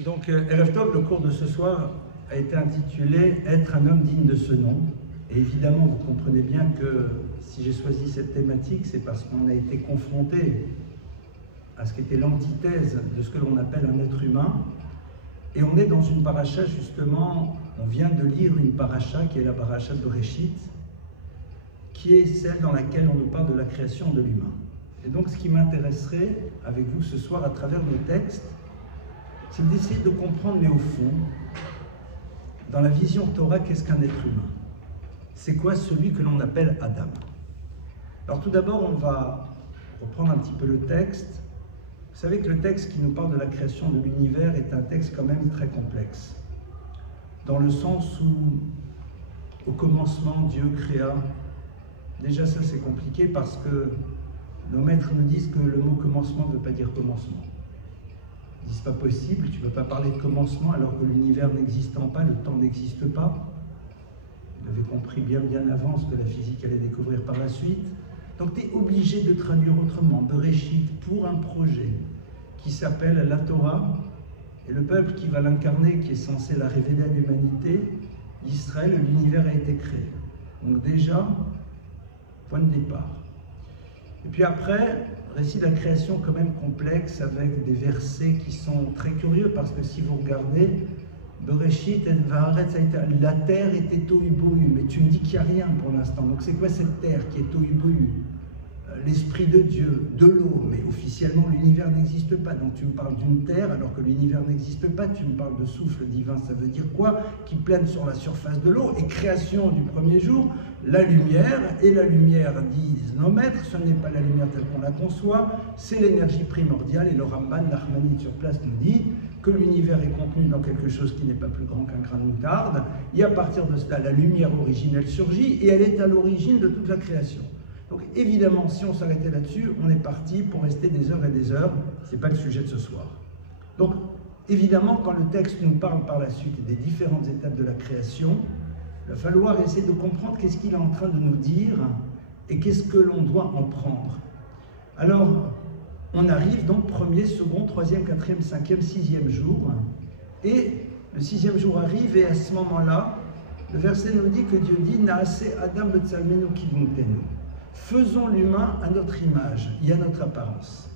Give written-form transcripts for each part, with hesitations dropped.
Donc, Erev Tov, le cours de ce soir a été intitulé « Être un homme digne de ce nom ». Et évidemment, vous comprenez bien que si j'ai choisi cette thématique, c'est parce qu'on a été confronté à ce qui était l'antithèse de ce que l'on appelle un être humain. Et on est dans une paracha, justement, on vient de lire une paracha qui est la paracha de Bereshit, qui est celle dans laquelle on nous parle de la création de l'humain. Et donc, ce qui m'intéresserait avec vous ce soir à travers nos textes, c'est d'essayer de comprendre, mais au fond, dans la vision Torah, qu'est-ce qu'un être humain? C'est quoi celui que l'on appelle Adam? Alors tout d'abord, on va reprendre un petit peu le texte. Vous savez que le texte qui nous parle de la création de l'univers est un texte quand même très complexe, dans le sens où, au commencement, Dieu créa. Déjà ça c'est compliqué parce que nos maîtres nous disent que le mot commencement ne veut pas dire commencement. Ils disent pas possible, tu ne peux pas parler de commencement alors que l'univers n'existant pas, le temps n'existe pas. Ils avaient compris bien avant ce que la physique allait découvrir par la suite. Donc tu es obligé de traduire autrement, Bereshit, pour un projet qui s'appelle la Torah, et le peuple qui va l'incarner, qui est censé la révéler à l'humanité, Israël, l'univers a été créé. Donc déjà, point de départ. Et puis après, récit de la création quand même complexe avec des versets qui sont très curieux parce que si vous regardez, Bereshit, la terre était tohu bohu, mais tu me dis qu'il n'y a rien pour l'instant. Donc c'est quoi cette terre qui est tohu bohu? L'esprit de Dieu, de l'eau, mais officiellement l'univers n'existe pas. Donc tu me parles d'une terre alors que l'univers n'existe pas, tu me parles de souffle divin, ça veut dire quoi? Qui plane sur la surface de l'eau. Et création du premier jour, la lumière, et la lumière, disent nos maîtres, ce n'est pas la lumière telle qu'on la conçoit, c'est l'énergie primordiale. Et le Ramban, l'Achmanide sur place nous dit que l'univers est contenu dans quelque chose qui n'est pas plus grand qu'un grain de moutarde. Et à partir de cela, la lumière originelle surgit et elle est à l'origine de toute la création. Donc évidemment, si on s'arrêtait là-dessus, on est parti pour rester des heures et des heures. Ce n'est pas le sujet de ce soir. Donc évidemment, quand le texte nous parle par la suite des différentes étapes de la création, il va falloir essayer de comprendre qu'est-ce qu'il est en train de nous dire et qu'est-ce que l'on doit en prendre. Alors, on arrive donc premier, second, troisième, quatrième, cinquième, sixième jour. Et le sixième jour arrive et à ce moment-là, le verset nous dit que Dieu dit « Naase Adam b'tsalmenu kidmutenu » faisons l'humain à notre image et à notre apparence.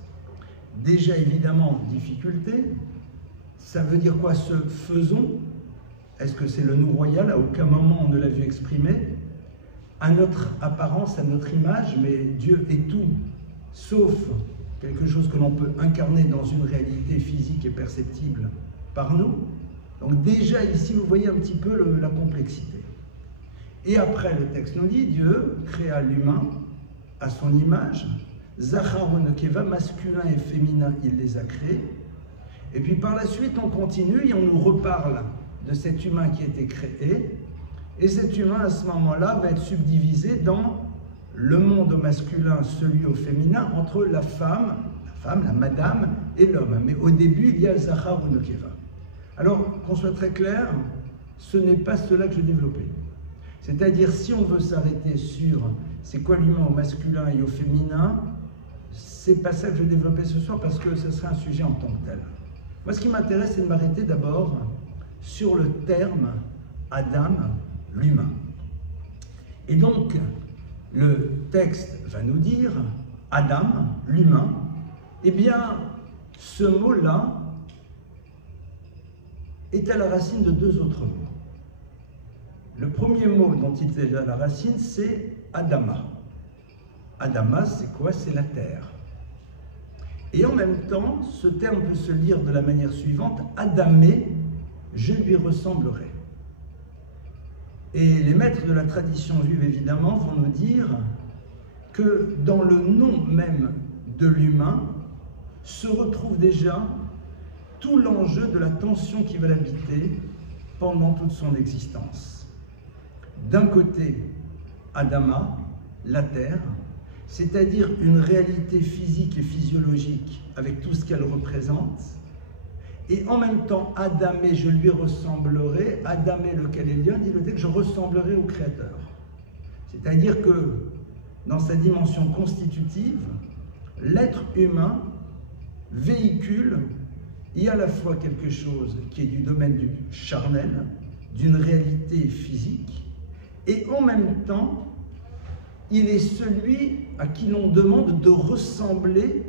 Déjà évidemment, difficulté. Ça veut dire quoi ce faisons? Est-ce que c'est le nous royal? À aucun moment on ne l'a vu exprimer. À notre apparence, à notre image, mais Dieu est tout, sauf quelque chose que l'on peut incarner dans une réalité physique et perceptible par nous. Donc déjà ici, vous voyez un petit peu la complexité. Et après, le texte nous dit, Dieu créa l'humain à son image, Zachar Nekeva, masculin et féminin, il les a créés. Et puis par la suite, on continue et on nous reparle de cet humain qui a été créé. Et cet humain, à ce moment-là, va être subdivisé dans le monde au masculin, celui au féminin, entre la femme, la madame, et l'homme. Mais au début, il y a Zachar Nekeva. Alors, qu'on soit très clair, ce n'est pas cela que je développais. C'est-à-dire, si on veut s'arrêter sur c'est quoi l'humain au masculin et au féminin, c'est pas ça que je développais ce soir parce que ce serait un sujet en tant que tel. Moi, ce qui m'intéresse, c'est de m'arrêter d'abord sur le terme Adam, l'humain. Et donc, le texte va nous dire Adam, l'humain. Eh bien, ce mot-là est à la racine de deux autres mots. Le premier mot dont il est à la racine, c'est Adama. Adama, c'est quoi? C'est la terre. Et en même temps, ce terme peut se lire de la manière suivante, Adamé, je lui ressemblerai. Et les maîtres de la tradition juive, évidemment, vont nous dire que dans le nom même de l'humain se retrouve déjà tout l'enjeu de la tension qui va l'habiter pendant toute son existence. D'un côté, Adama, la terre, c'est-à-dire une réalité physique et physiologique avec tout ce qu'elle représente, et en même temps, Adamé, je lui ressemblerai, Adamé, lequel est lion, dit le texte, je ressemblerai au Créateur. C'est-à-dire que, dans sa dimension constitutive, l'être humain véhicule Il y a à la fois quelque chose qui est du domaine du charnel, d'une réalité physique, et en même temps, il est celui à qui l'on demande de ressembler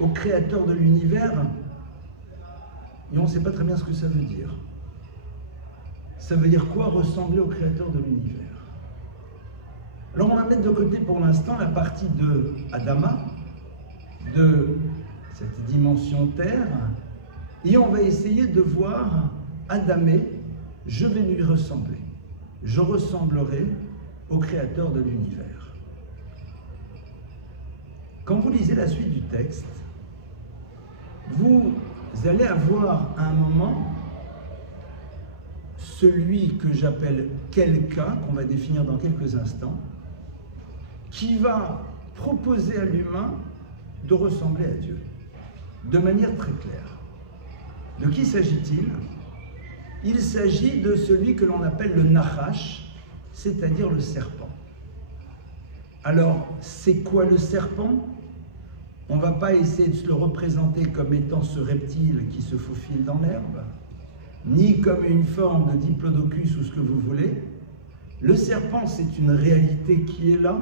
au créateur de l'univers. Et on ne sait pas très bien ce que ça veut dire. Ça veut dire quoi, ressembler au créateur de l'univers? Alors on va mettre de côté pour l'instant la partie de Adama, de cette dimension terre, et on va essayer de voir Adamé, je vais lui ressembler. Je ressemblerai au créateur de l'univers. Quand vous lisez la suite du texte, vous allez avoir à un moment celui que j'appelle quelqu'un, qu'on va définir dans quelques instants, qui va proposer à l'humain de ressembler à Dieu, de manière très claire. De qui s'agit-il? Il s'agit de celui que l'on appelle le Nachash, c'est-à-dire le serpent. Alors, c'est quoi le serpent? On ne va pas essayer de se le représenter comme étant ce reptile qui se faufile dans l'herbe, ni comme une forme de diplodocus ou ce que vous voulez. Le serpent, c'est une réalité qui est là,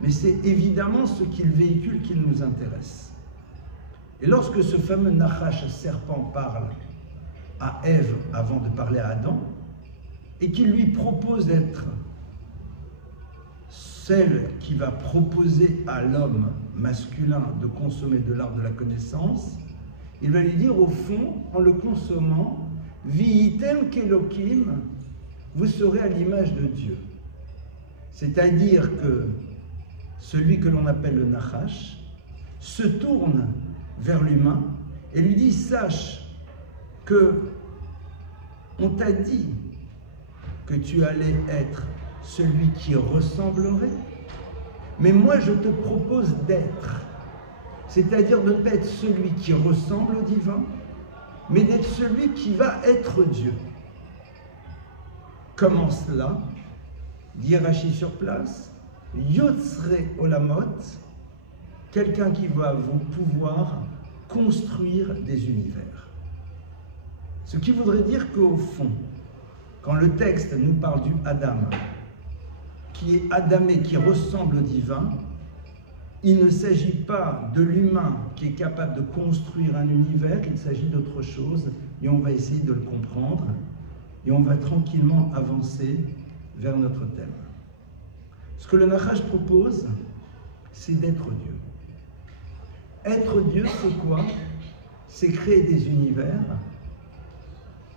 mais c'est évidemment ce qu'il véhicule qui nous intéresse. Et lorsque ce fameux Nachash serpent parle à Ève avant de parler à Adam, et qu'il lui propose d'être celle qui va proposer à l'homme masculin de consommer de l'arbre de la connaissance, il va lui dire au fond, en le consommant, Vi'item kelokim, vous serez à l'image de Dieu. C'est-à-dire que celui que l'on appelle le Nachash se tourne vers l'humain et lui dit, sache que on t'a dit que tu allais être celui qui ressemblerait, mais moi je te propose d'être, c'est-à-dire de ne pas être celui qui ressemble au divin, mais d'être celui qui va être Dieu. Comment cela? Dit Rashi sur place, Yotzre Olamot, quelqu'un qui va vous pouvoir construire des univers. Ce qui voudrait dire qu'au fond, quand le texte nous parle du Adam, qui est Adamé, qui ressemble au divin, il ne s'agit pas de l'humain qui est capable de construire un univers, il s'agit d'autre chose, et on va essayer de le comprendre, et on va tranquillement avancer vers notre thème. Ce que le Nachash propose, c'est d'être Dieu. Être Dieu, c'est quoi? C'est créer des univers.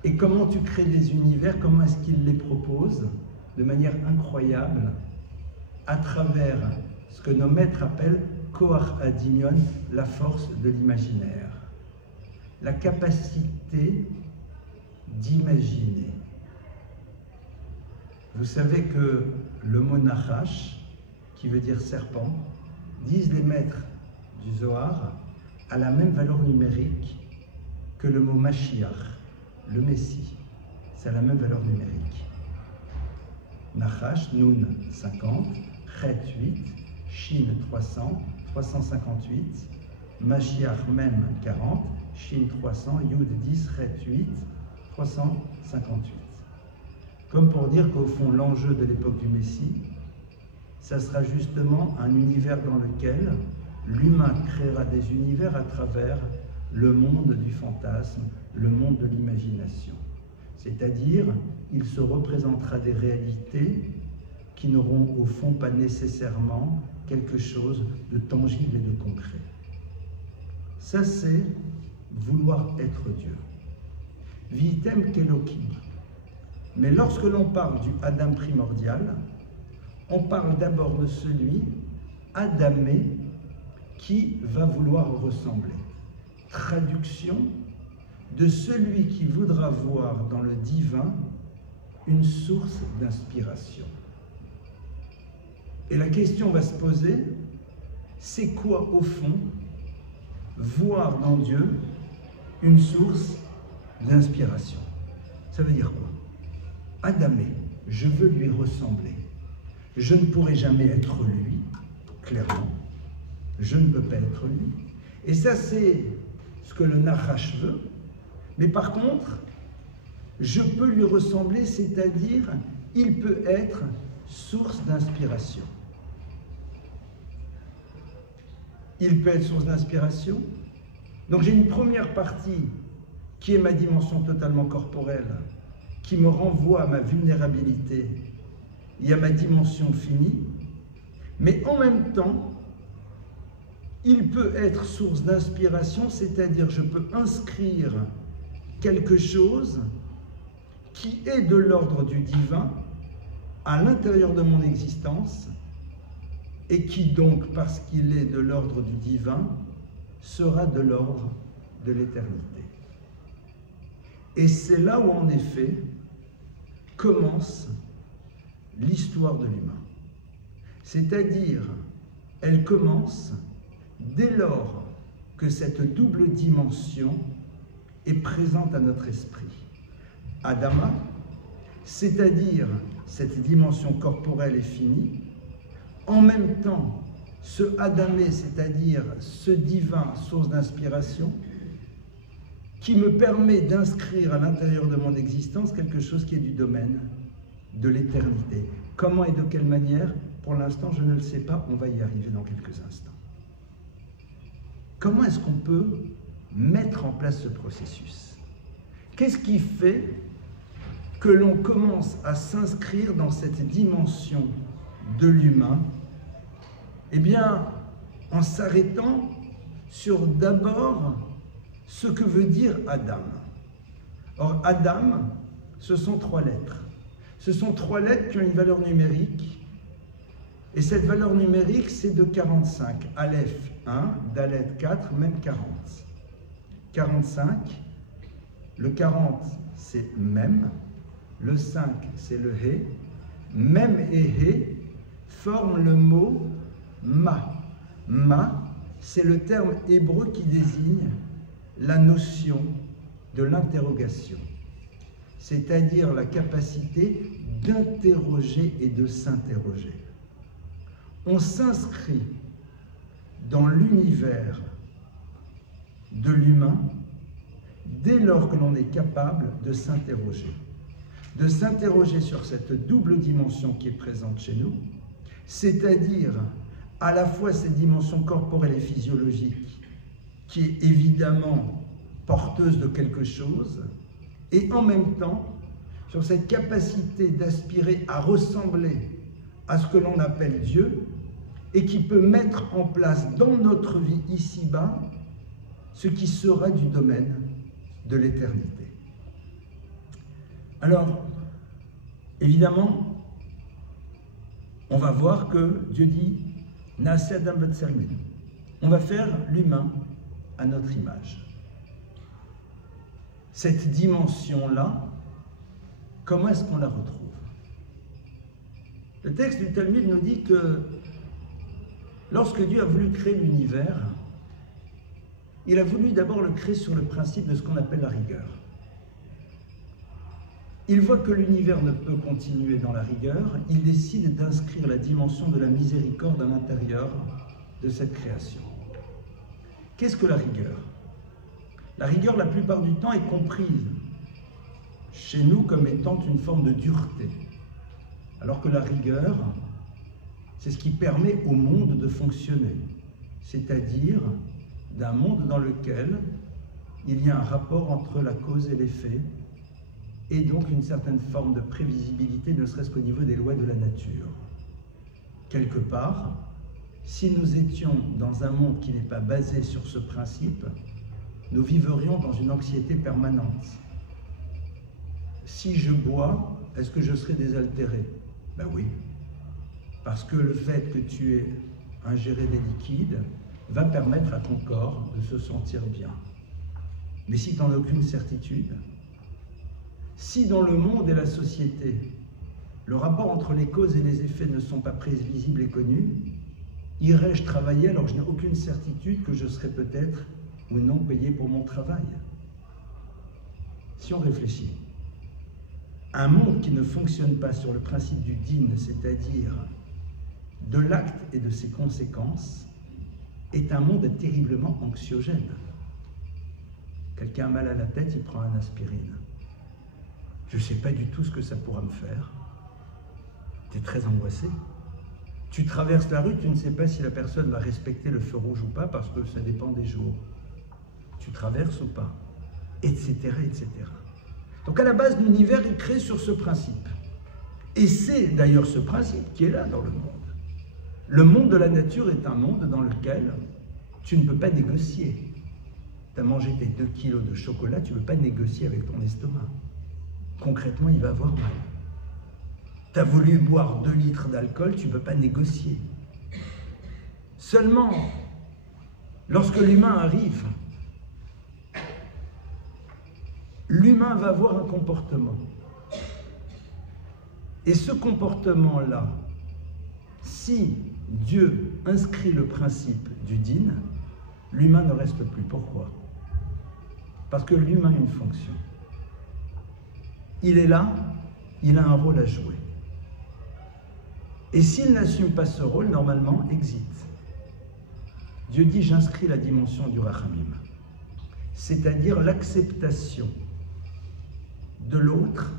Et comment tu crées des univers? Comment est-ce qu'il les propose? De manière incroyable, à travers ce que nos maîtres appellent Koach Adimion, la force de l'imaginaire. La capacité d'imaginer. Vous savez que le mot Nachash, qui veut dire serpent, disent les maîtres du Zohar, a la même valeur numérique que le mot Mashiach, le Messie. C'est la même valeur numérique. Nachash, Nun 50, Chet 8, Shin 300, 358, Mashiach même 40, Shin 300, Yud 10, Chet 8, 358. Comme pour dire qu'au fond, l'enjeu de l'époque du Messie, ça sera justement un univers dans lequel l'humain créera des univers à travers le monde du fantasme, le monde de l'imagination. C'est-à-dire, il se représentera des réalités qui n'auront au fond pas nécessairement quelque chose de tangible et de concret. Ça, c'est vouloir être Dieu. Vitem kelokim. Mais lorsque l'on parle du Adam primordial, on parle d'abord de celui, Adamé, qui va vouloir ressembler. Traduction de celui qui voudra voir dans le divin une source d'inspiration. Et la question va se poser, c'est quoi au fond voir dans Dieu une source d'inspiration? Ça veut dire quoi? Adamé, je veux lui ressembler. Je ne pourrai jamais être lui, clairement. Je ne peux pas être lui. Et ça, c'est ce que le Nachash veut, mais par contre, je peux lui ressembler, c'est-à-dire, il peut être source d'inspiration. Il peut être source d'inspiration. Donc j'ai une première partie qui est ma dimension totalement corporelle, qui me renvoie à ma vulnérabilité et à ma dimension finie, mais en même temps, il peut être source d'inspiration, c'est-à-dire je peux inscrire quelque chose qui est de l'ordre du divin à l'intérieur de mon existence et qui donc, parce qu'il est de l'ordre du divin, sera de l'ordre de l'éternité. Et c'est là où, en effet, commence l'histoire de l'humain. C'est-à-dire, elle commence dès lors que cette double dimension est présente à notre esprit. Adama, c'est-à-dire cette dimension corporelle et finie, en même temps, ce Adamé, c'est-à-dire ce divin, source d'inspiration, qui me permet d'inscrire à l'intérieur de mon existence quelque chose qui est du domaine de l'éternité. Comment et de quelle manière? Pour l'instant, je ne le sais pas, on va y arriver dans quelques instants. Comment est-ce qu'on peut mettre en place ce processus? Qu'est-ce qui fait que l'on commence à s'inscrire dans cette dimension de l'humain? Eh bien, en s'arrêtant sur d'abord ce que veut dire Adam. Or, Adam, ce sont 3 lettres. Ce sont 3 lettres qui ont une valeur numérique. Et cette valeur numérique, c'est de 45. Aleph 1, Dalet 4, même 40. 45, le 40, c'est même. Le 5, c'est le He. Même et He forment le mot Ma. Ma, c'est le terme hébreu qui désigne la notion de l'interrogation, c'est-à-dire la capacité d'interroger et de s'interroger. On s'inscrit dans l'univers de l'humain dès lors que l'on est capable de s'interroger sur cette double dimension qui est présente chez nous, c'est-à-dire à la fois cette dimension corporelle et physiologique qui est évidemment porteuse de quelque chose, et en même temps sur cette capacité d'aspirer à ressembler à ce que l'on appelle Dieu, et qui peut mettre en place dans notre vie ici-bas ce qui sera du domaine de l'éternité. Alors, évidemment, on va voir que Dieu dit « Naaseh Adam B'Tselmenu ». On va faire l'humain à notre image. Cette dimension-là, comment est-ce qu'on la retrouve? Le texte du Talmud nous dit que lorsque Dieu a voulu créer l'univers, il a voulu d'abord le créer sur le principe de ce qu'on appelle la rigueur. Il voit que l'univers ne peut continuer dans la rigueur, il décide d'inscrire la dimension de la miséricorde à l'intérieur de cette création. Qu'est-ce que la rigueur? La rigueur, la plupart du temps, est comprise chez nous comme étant une forme de dureté, alors que la rigueur, c'est ce qui permet au monde de fonctionner, c'est-à-dire d'un monde dans lequel il y a un rapport entre la cause et l'effet, et donc une certaine forme de prévisibilité, ne serait-ce qu'au niveau des lois de la nature. Quelque part, si nous étions dans un monde qui n'est pas basé sur ce principe, nous vivrions dans une anxiété permanente. Si je bois, est-ce que je serai désaltéré? Ben oui, parce que le fait que tu aies ingéré des liquides va permettre à ton corps de se sentir bien. Mais si tu n'en as aucune certitude, si dans le monde et la société, le rapport entre les causes et les effets ne sont pas prévisibles et connus, irai-je travailler alors que je n'ai aucune certitude que je serai peut-être ou non payé pour mon travail? Si on réfléchit, un monde qui ne fonctionne pas sur le principe du din, c'est-à-dire de l'acte et de ses conséquences, est un monde terriblement anxiogène. Quelqu'un a mal à la tête, il prend un aspirine. Je ne sais pas du tout ce que ça pourra me faire. Tu es très angoissé. Tu traverses la rue, tu ne sais pas si la personne va respecter le feu rouge ou pas, parce que ça dépend des jours. Tu traverses ou pas, etc., etc. Donc à la base, l'univers est créé sur ce principe. Et c'est d'ailleurs ce principe qui est là dans le monde. Le monde de la nature est un monde dans lequel tu ne peux pas négocier. Tu as mangé tes 2 kilos de chocolat, tu ne peux pas négocier avec ton estomac. Concrètement, il va avoir mal. Tu as voulu boire 2 litres d'alcool, tu ne peux pas négocier. Seulement, lorsque l'humain arrive, l'humain va avoir un comportement. Et ce comportement-là, si Dieu inscrit le principe du din, l'humain ne reste plus. Pourquoi? Parce que l'humain a une fonction. Il est là, il a un rôle à jouer. Et s'il n'assume pas ce rôle, normalement, exit. Dieu dit, j'inscris la dimension du rachamim, c'est-à-dire l'acceptation de l'autre,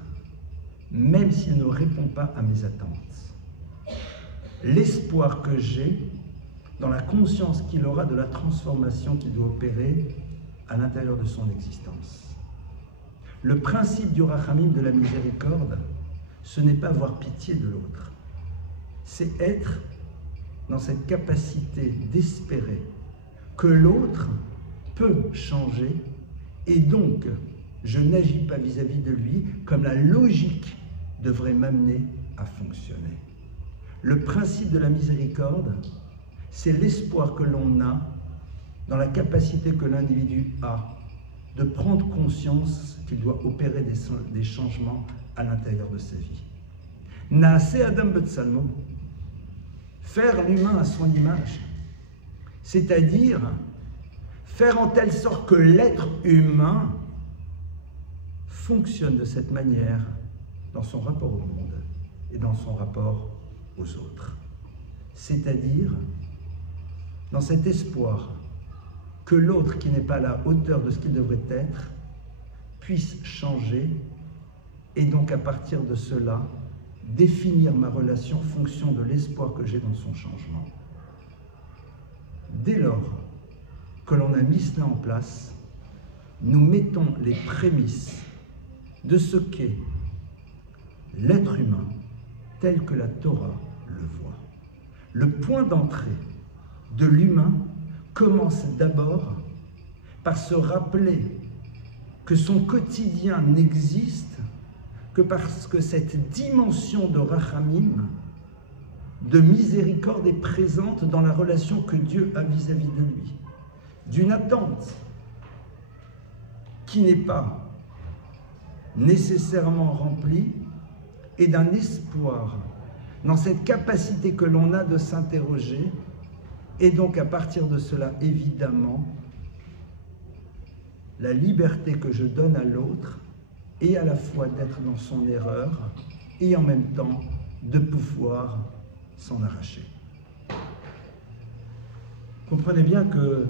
même s'il ne répond pas à mes attentes. L'espoir que j'ai dans la conscience qu'il aura de la transformation qu'il doit opérer à l'intérieur de son existence. Le principe du rachamim, de la miséricorde, ce n'est pas avoir pitié de l'autre, c'est être dans cette capacité d'espérer que l'autre peut changer et donc je n'agis pas vis-à-vis de lui comme la logique devrait m'amener à fonctionner. Le principe de la miséricorde, c'est l'espoir que l'on a dans la capacité que l'individu a de prendre conscience qu'il doit opérer des changements à l'intérieur de sa vie. Naaseh Adam B'Tsalmo, faire l'humain à son image, c'est-à-dire faire en telle sorte que l'être humain fonctionne de cette manière dans son rapport au monde et dans son rapport aux autres. C'est-à-dire dans cet espoir que l'autre qui n'est pas à la hauteur de ce qu'il devrait être puisse changer et donc à partir de cela définir ma relation en fonction de l'espoir que j'ai dans son changement. Dès lors que l'on a mis cela en place, nous mettons les prémices de ce qu'est l'être humain tel que la Torah le voit. Le point d'entrée de l'humain commence d'abord par se rappeler que son quotidien n'existe que parce que cette dimension de rachamim, de miséricorde, est présente dans la relation que Dieu a vis-à-vis de lui. D'une attente qui n'est pas nécessairement remplie et d'un espoir dans cette capacité que l'on a de s'interroger et donc à partir de cela, évidemment, la liberté que je donne à l'autre et à la fois d'être dans son erreur et en même temps de pouvoir s'en arracher. Comprenez bien que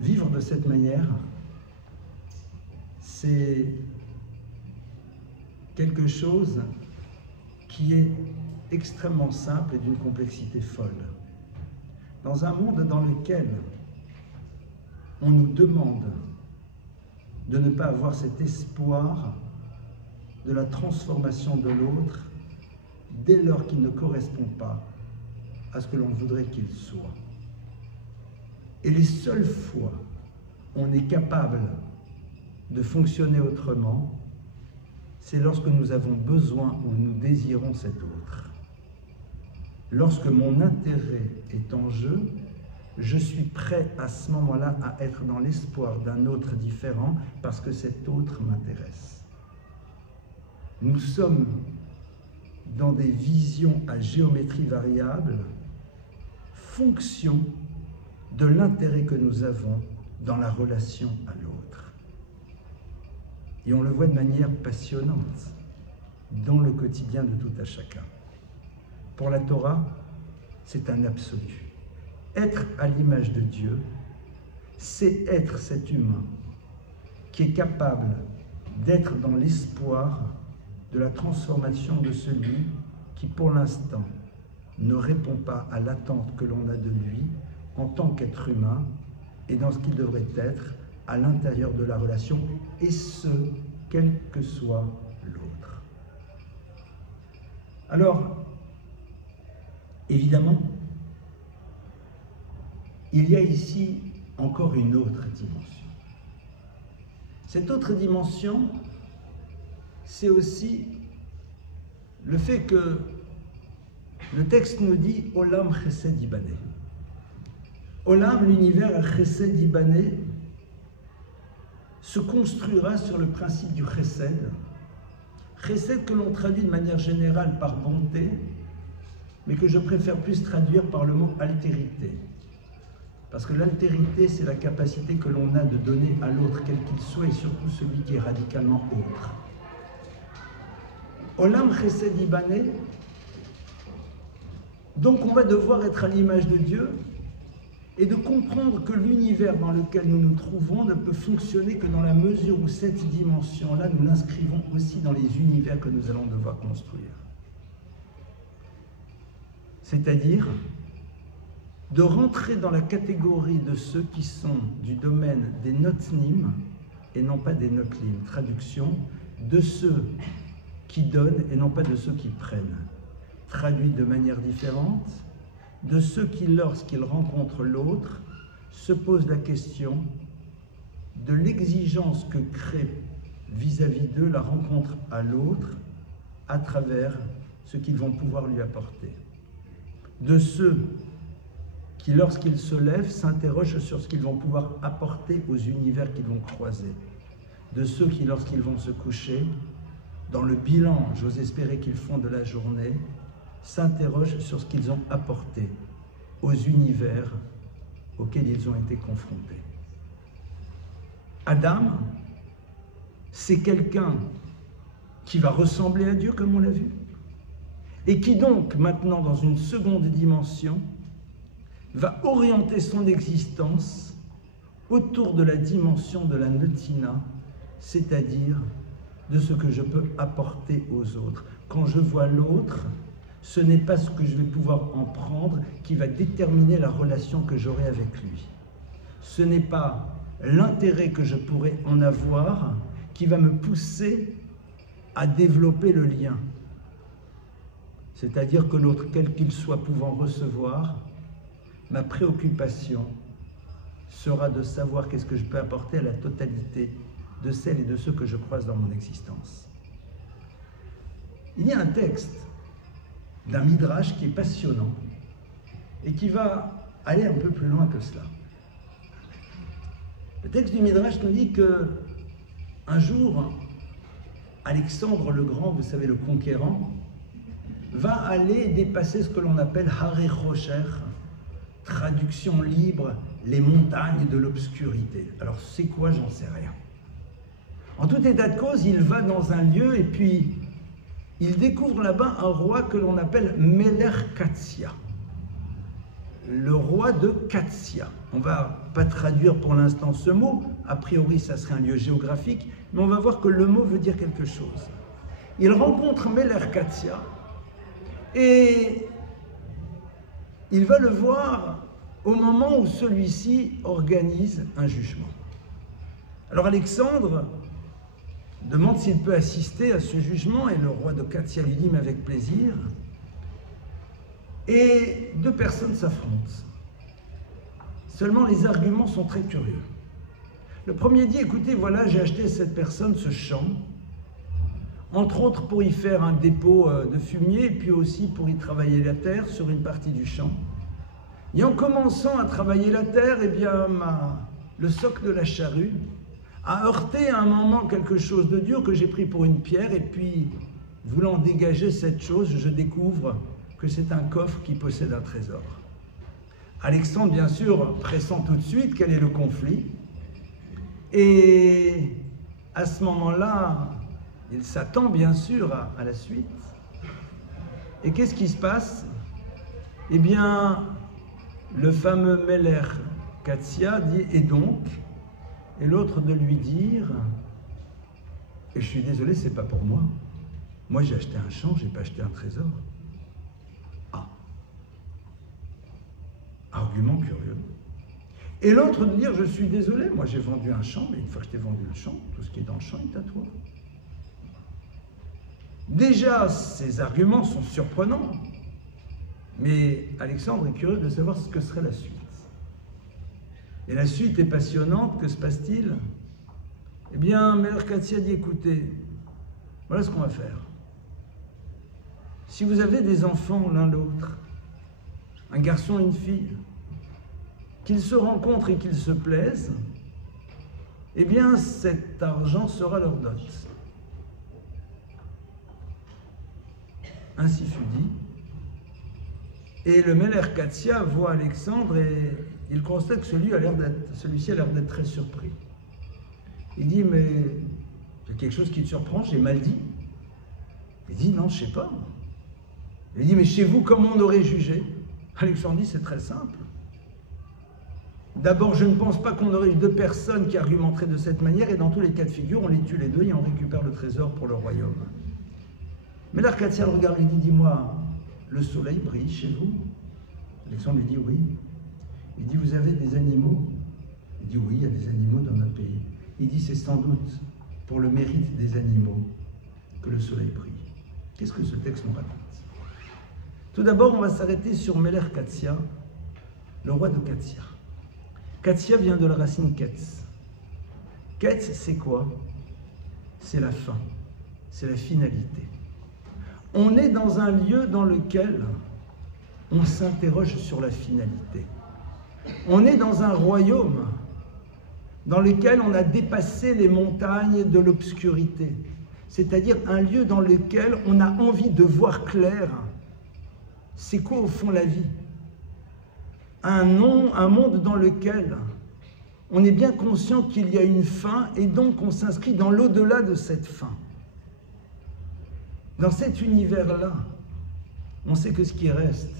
vivre de cette manière, c'est quelque chose qui est extrêmement simple et d'une complexité folle. Dans un monde dans lequel on nous demande de ne pas avoir cet espoir de la transformation de l'autre dès lors qu'il ne correspond pas à ce que l'on voudrait qu'il soit. Et les seules fois où on est capable de fonctionner autrement, c'est lorsque nous avons besoin ou nous désirons cet autre. Lorsque mon intérêt est en jeu, je suis prêt à ce moment-là à être dans l'espoir d'un autre différent parce que cet autre m'intéresse. Nous sommes dans des visions à géométrie variable, fonction de l'intérêt que nous avons dans la relation à l'autre. Et on le voit de manière passionnante dans le quotidien de tout à chacun. Pour la Torah, c'est un absolu. Être à l'image de Dieu, c'est être cet humain qui est capable d'être dans l'espoir de la transformation de celui qui, pour l'instant, ne répond pas à l'attente que l'on a de lui en tant qu'être humain et dans ce qu'il devrait être à l'intérieur de la relation, et ce, quel que soit l'autre. Alors, évidemment, il y a ici encore une autre dimension. Cette autre dimension, c'est aussi le fait que le texte nous dit « Olam Chesed Ibaneh ». Olam, l'univers Chesed Ibaneh, se construira sur le principe du Chesed. Chesed que l'on traduit de manière générale par bonté, mais que je préfère plus traduire par le mot altérité. Parce que l'altérité, c'est la capacité que l'on a de donner à l'autre, quel qu'il soit, et surtout celui qui est radicalement autre. Olam Chesed Ibaneh, donc on va devoir être à l'image de Dieu et de comprendre que l'univers dans lequel nous nous trouvons ne peut fonctionner que dans la mesure où cette dimension-là, nous l'inscrivons aussi dans les univers que nous allons devoir construire. C'est-à-dire de rentrer dans la catégorie de ceux qui sont du domaine des notnim et non pas des notlim. Traduction, de ceux qui donnent et non pas de ceux qui prennent. Traduit de manière différente, de ceux qui, lorsqu'ils rencontrent l'autre, se posent la question de l'exigence que crée vis-à-vis d'eux la rencontre à l'autre à travers ce qu'ils vont pouvoir lui apporter. De ceux qui, lorsqu'ils se lèvent, s'interrogent sur ce qu'ils vont pouvoir apporter aux univers qu'ils vont croiser. De ceux qui, lorsqu'ils vont se coucher, dans le bilan, j'ose espérer qu'ils font de la journée, s'interrogent sur ce qu'ils ont apporté aux univers auxquels ils ont été confrontés. Adam, c'est quelqu'un qui va ressembler à Dieu, comme on l'a vu, et qui donc, maintenant, dans une seconde dimension, va orienter son existence autour de la dimension de la netina, c'est-à-dire de ce que je peux apporter aux autres. Quand je vois l'autre, ce n'est pas ce que je vais pouvoir en prendre qui va déterminer la relation que j'aurai avec lui. Ce n'est pas l'intérêt que je pourrai en avoir qui va me pousser à développer le lien. C'est-à-dire que l'autre, quel qu'il soit pouvant recevoir, ma préoccupation sera de savoir qu'est-ce que je peux apporter à la totalité de celles et de ceux que je croise dans mon existence. Il y a un texte d'un midrash qui est passionnant et qui va aller un peu plus loin que cela. Le texte du midrash nous dit que un jour, Alexandre le Grand, vous savez, le conquérant, va aller dépasser ce que l'on appelle Harei Rocher, traduction libre, les montagnes de l'obscurité. Alors c'est quoi? J'en sais rien. En tout état de cause, il va dans un lieu et puis il découvre là-bas un roi que l'on appelle Melech Katsia, le roi de Katsia. On ne va pas traduire pour l'instant ce mot, a priori ça serait un lieu géographique, mais on va voir que le mot veut dire quelque chose. Il rencontre Melech Katsia et il va le voir au moment où celui-ci organise un jugement. Alors Alexandre demande s'il peut assister à ce jugement et le roi de Katsia lui dit mais avec plaisir. Et deux personnes s'affrontent. Seulement les arguments sont très curieux. Le premier dit écoutez, voilà, j'ai acheté à cette personne ce champ, entre autres pour y faire un dépôt de fumier et puis aussi pour y travailler la terre sur une partie du champ. Et en commençant à travailler la terre, eh bien, le socle de la charrue a heurté à un moment quelque chose de dur que j'ai pris pour une pierre et puis, voulant dégager cette chose, je découvre que c'est un coffre qui possède un trésor. Alexandre, bien sûr, pressent tout de suite quel est le conflit. Et à ce moment-là, il s'attend bien sûr à la suite. Et qu'est-ce qui se passe? Eh bien, le fameux Melech Katsia dit « et donc ?» et l'autre de lui dire « et je suis désolé, c'est pas pour moi. Moi, j'ai acheté un champ, j'ai pas acheté un trésor. » Ah. Argument curieux. Et l'autre de dire « je suis désolé, moi j'ai vendu un champ, mais une fois que je t'ai vendu le champ, tout ce qui est dans le champ est à toi. » Déjà, ces arguments sont surprenants, mais Alexandre est curieux de savoir ce que serait la suite. Et la suite est passionnante, que se passe-t-il? Eh bien, Mère Katsia dit, écoutez, voilà ce qu'on va faire. Si vous avez des enfants l'un l'autre, un garçon et une fille, qu'ils se rencontrent et qu'ils se plaisent, eh bien, cet argent sera leur dot. Ainsi fut dit. Et le Meler Katsia voit Alexandre et il constate que celui-ci a l'air d'être très surpris. Il dit, mais il y a quelque chose qui te surprend, j'ai mal dit. Il dit, non, je ne sais pas. Il dit, mais chez vous, comment on aurait jugé? Alexandre dit, c'est très simple. D'abord, je ne pense pas qu'on aurait eu deux personnes qui argumenteraient de cette manière, et dans tous les cas de figure, on les tue les deux et on récupère le trésor pour le royaume. Mais l'Arcadia le regarde et dit, dis-moi, le soleil brille chez vous? Alexandre lui dit, oui. Il dit, vous avez des animaux? Il dit, oui, il y a des animaux dans notre pays. Il dit, c'est sans doute pour le mérite des animaux que le soleil brille. Qu'est-ce que ce texte nous raconte? Tout d'abord, on va s'arrêter sur Meler Katsia, le roi de Katsia. Katsia vient de la racine Ketz. Ketz, c'est quoi? C'est la fin, c'est la finalité. On est dans un lieu dans lequel on s'interroge sur la finalité. On est dans un royaume dans lequel on a dépassé les montagnes de l'obscurité, c'est-à-dire un lieu dans lequel on a envie de voir clair. C'est quoi au fond la vie? Un monde dans lequel on est bien conscient qu'il y a une fin et donc on s'inscrit dans l'au-delà de cette fin. Dans cet univers-là, on sait que ce qui reste,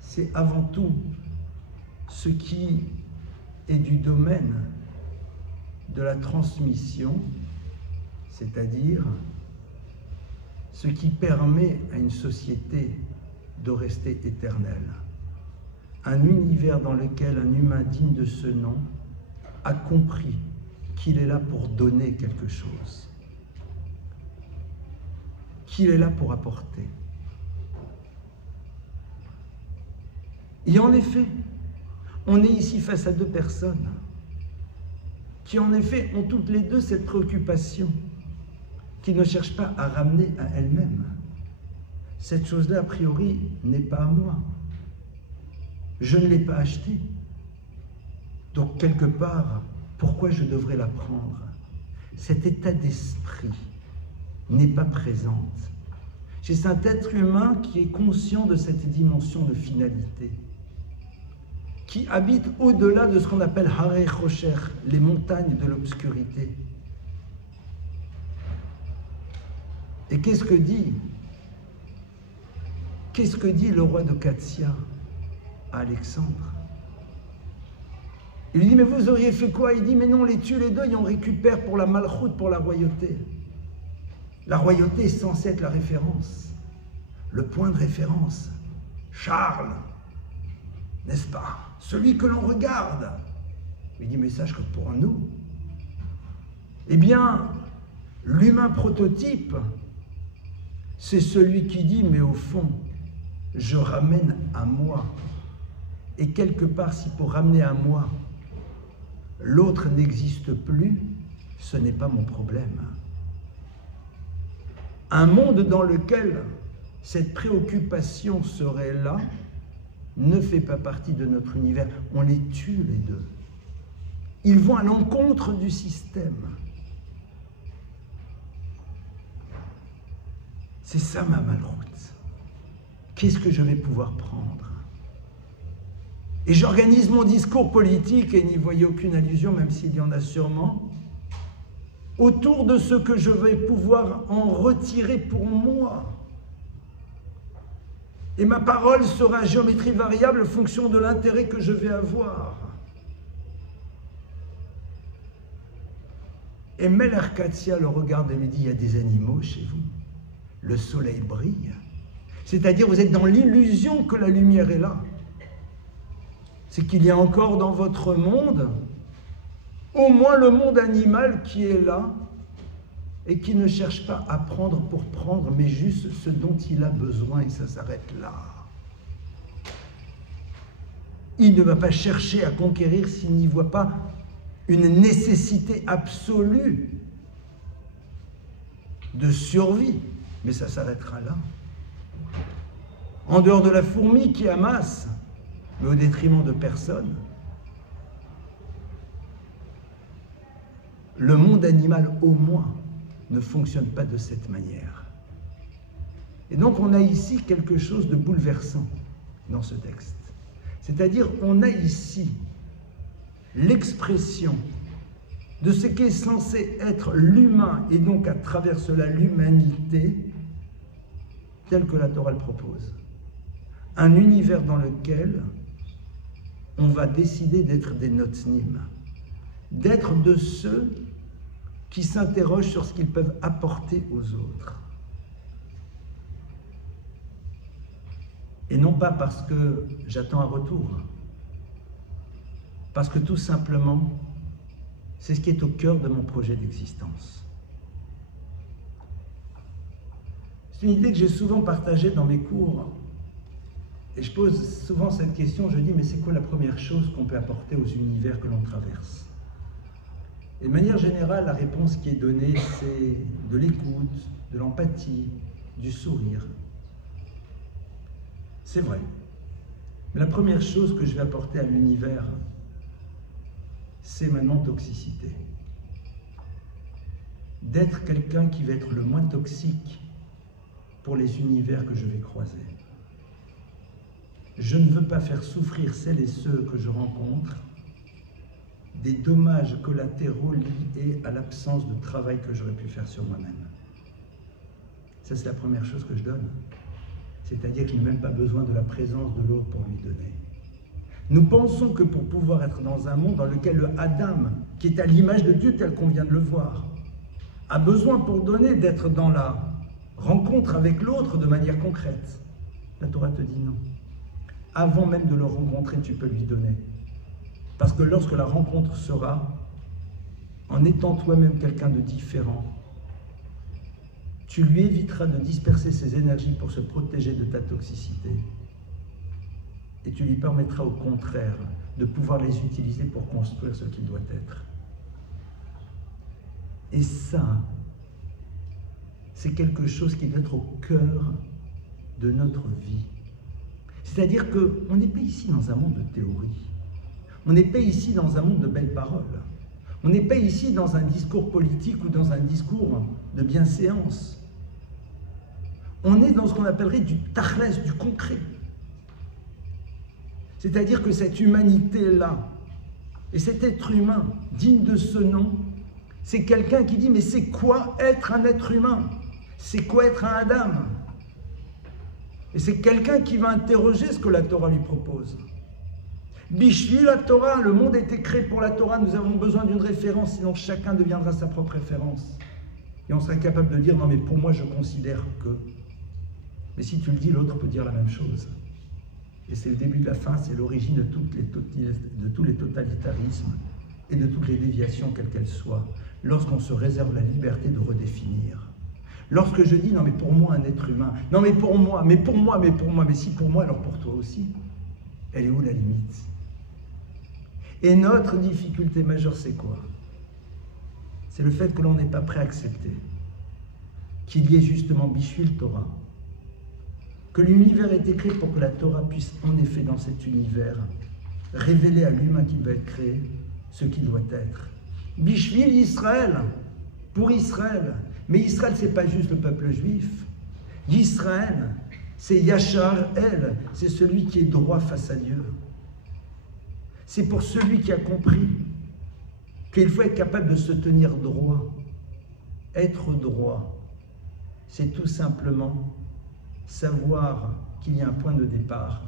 c'est avant tout ce qui est du domaine de la transmission, c'est-à-dire ce qui permet à une société de rester éternelle. Un univers dans lequel un humain digne de ce nom a compris qu'il est là pour donner quelque chose, qu'il est là pour apporter. Et en effet, on est ici face à deux personnes qui en effet ont toutes les deux cette préoccupation, qui ne cherchent pas à ramener à elles-mêmes. Cette chose-là, a priori, n'est pas à moi. Je ne l'ai pas achetée. Donc, quelque part, pourquoi je devrais la prendre? Cet état d'esprit n'est pas présent chez cet être humain qui est conscient de cette dimension de finalité, qui habite au-delà de ce qu'on appelle Harei Chosher, les montagnes de l'obscurité. Et qu'est-ce que dit le roi de Katsia à Alexandre? Il lui dit, mais vous auriez fait quoi? Il dit, mais non, on les tue les deux et on récupère pour la malchoute, pour la royauté. La royauté est censée être la référence, le point de référence. Charles, n'est-ce pas? Celui que l'on regarde. Il dit, mais sache que pour nous, eh bien, l'humain prototype, c'est celui qui dit, mais au fond, je ramène à moi. Et quelque part, si pour ramener à moi, l'autre n'existe plus, ce n'est pas mon problème. Un monde dans lequel cette préoccupation serait là ne fait pas partie de notre univers. On les tue les deux. Ils vont à l'encontre du système. C'est ça ma malroute. Qu'est-ce que je vais pouvoir prendre? Et j'organise mon discours politique, et n'y voyez aucune allusion, même s'il y en a sûrement, autour de ce que je vais pouvoir en retirer pour moi. Et ma parole sera à géométrie variable en fonction de l'intérêt que je vais avoir. Et Melech Katia le regarde et lui dit, il y a des animaux chez vous. Le soleil brille. C'est-à-dire, vous êtes dans l'illusion que la lumière est là. C'est qu'il y a encore dans votre monde, au moins le monde animal qui est là, et qui ne cherche pas à prendre pour prendre, mais juste ce dont il a besoin, et ça s'arrête là. Il ne va pas chercher à conquérir s'il n'y voit pas une nécessité absolue de survie, mais ça s'arrêtera là. En dehors de la fourmi qui amasse, mais au détriment de personne, le monde animal au moins ne fonctionne pas de cette manière. Et donc on a ici quelque chose de bouleversant dans ce texte. C'est-à-dire on a ici l'expression de ce qui est censé être l'humain et donc à travers cela l'humanité tel que la Torah le propose. Un univers dans lequel on va décider d'être des notnim, d'être de ceux qui s'interrogent sur ce qu'ils peuvent apporter aux autres. Et non pas parce que j'attends un retour, parce que tout simplement, c'est ce qui est au cœur de mon projet d'existence. C'est une idée que j'ai souvent partagée dans mes cours, et je pose souvent cette question, je dis, mais c'est quoi la première chose qu'on peut apporter aux univers que l'on traverse ? Et de manière générale, la réponse qui est donnée, c'est de l'écoute, de l'empathie, du sourire. C'est vrai. Mais la première chose que je vais apporter à l'univers, c'est ma non-toxicité. D'être quelqu'un qui va être le moins toxique pour les univers que je vais croiser. Je ne veux pas faire souffrir celles et ceux que je rencontre des dommages collatéraux liés à l'absence de travail que j'aurais pu faire sur moi-même. Ça, c'est la première chose que je donne. C'est-à-dire que je n'ai même pas besoin de la présence de l'autre pour lui donner. Nous pensons que pour pouvoir être dans un monde dans lequel le Adam, qui est à l'image de Dieu tel qu'on vient de le voir, a besoin pour donner d'être dans la rencontre avec l'autre de manière concrète. La Torah te dit non. Avant même de le rencontrer, tu peux lui donner. Parce que lorsque la rencontre sera, en étant toi-même quelqu'un de différent, tu lui éviteras de disperser ses énergies pour se protéger de ta toxicité. Et tu lui permettras au contraire de pouvoir les utiliser pour construire ce qu'il doit être. Et ça, c'est quelque chose qui doit être au cœur de notre vie. C'est-à-dire qu'on n'est pas ici dans un monde de théorie. On n'est pas ici dans un monde de belles paroles. On n'est pas ici dans un discours politique ou dans un discours de bienséance. On est dans ce qu'on appellerait du tachlès, du concret. C'est-à-dire que cette humanité-là, et cet être humain digne de ce nom, c'est quelqu'un qui dit, mais c'est quoi être un être humain? C'est quoi être un Adam? Et c'est quelqu'un qui va interroger ce que la Torah lui propose. Bishvi la Torah, le monde a été créé pour la Torah, nous avons besoin d'une référence, sinon chacun deviendra sa propre référence. Et on sera capable de dire, non mais pour moi je considère que. Mais si tu le dis, l'autre peut dire la même chose. Et c'est le début de la fin, c'est l'origine de tous les totalitarismes et de toutes les déviations, quelles qu'elles soient, lorsqu'on se réserve la liberté de redéfinir. Lorsque je dis, non mais pour moi un être humain, non mais pour moi, mais pour moi, mais pour moi, mais si pour moi, alors pour toi aussi, elle est où la limite? Et notre difficulté majeure, c'est quoi? C'est le fait que l'on n'est pas prêt à accepter qu'il y ait justement Bishvil Torah, que l'univers est créé pour que la Torah puisse en effet dans cet univers révéler à l'humain qui va être créé ce qu'il doit être. Bishvil Israël, pour Israël. Mais Israël, c'est pas juste le peuple juif. Israël, c'est Yachar El, c'est celui qui est droit face à Dieu. C'est pour celui qui a compris qu'il faut être capable de se tenir droit. Être droit, c'est tout simplement savoir qu'il y a un point de départ